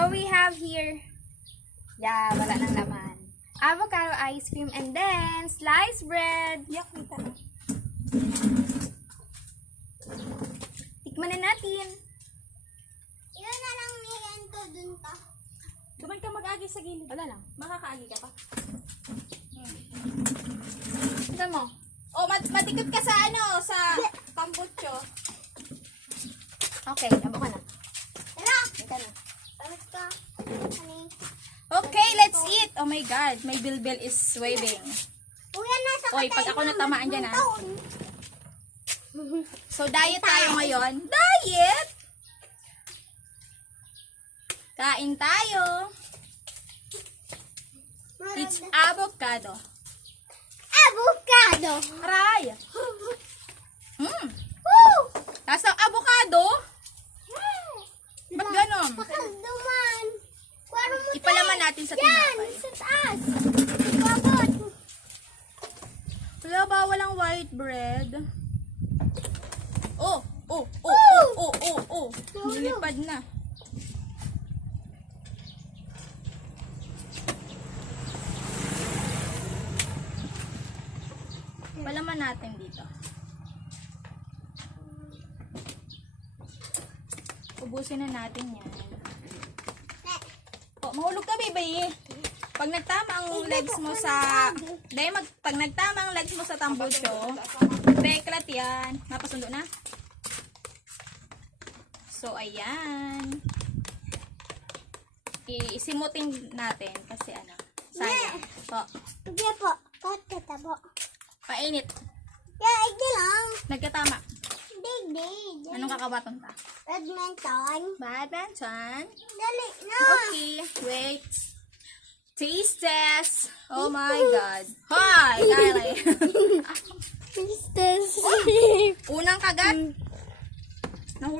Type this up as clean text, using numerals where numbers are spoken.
So we have here, yeah, wala nang laman. Avocado ice cream and then sliced bread. Yak, kita. Tikman na natin. Ilan na lang nihento dun pa. Duman ka mag-agi sa gilid. Wala lang. Makakaagi ka pa. Tignan mo. Oh, matikot ka sa ano, sa tambucho. Okay, abo ka na. Tara! Ika na. Tapos ka. Ano? Okay, let's eat. Oh my God, my bilbil is waving. Kuya, nasa Oy, pag ako natamaan dyan, ah. So, diet tayo ngayon. Diet! Kain tayo. It's avocado. Avocado! Aray! Woo! Tapos ang avocado, ba't ganon? Pakalduman! Kuwaro mo Ipalaman natin sa yan! tinapay. Sa taas! Babot! Wala ba? Walang white bread? Oh! Oh! Oh! Oh! Oh! Oh! Oh! Lumipad na. Palaman natin dito. Ubusin na natin yan. Oh, mahulog ka, baby. Pag nagtama ang legs mo sa... Pag nagtama ang legs mo sa tambucho, deklat yan. Napasundo na? So, ayan. Isimutin natin kasi ano, sayang. Po, Hindi po. Kakata po. painit. Yeah, hindi lang. Nagkatama. Digdig. Anong kakabaton ta? Badminton. Badminton. Dali na. Okay, wait. Taste test. Oh my God. Hi, Kylie. Taste test. Unang kagat. Nahulog.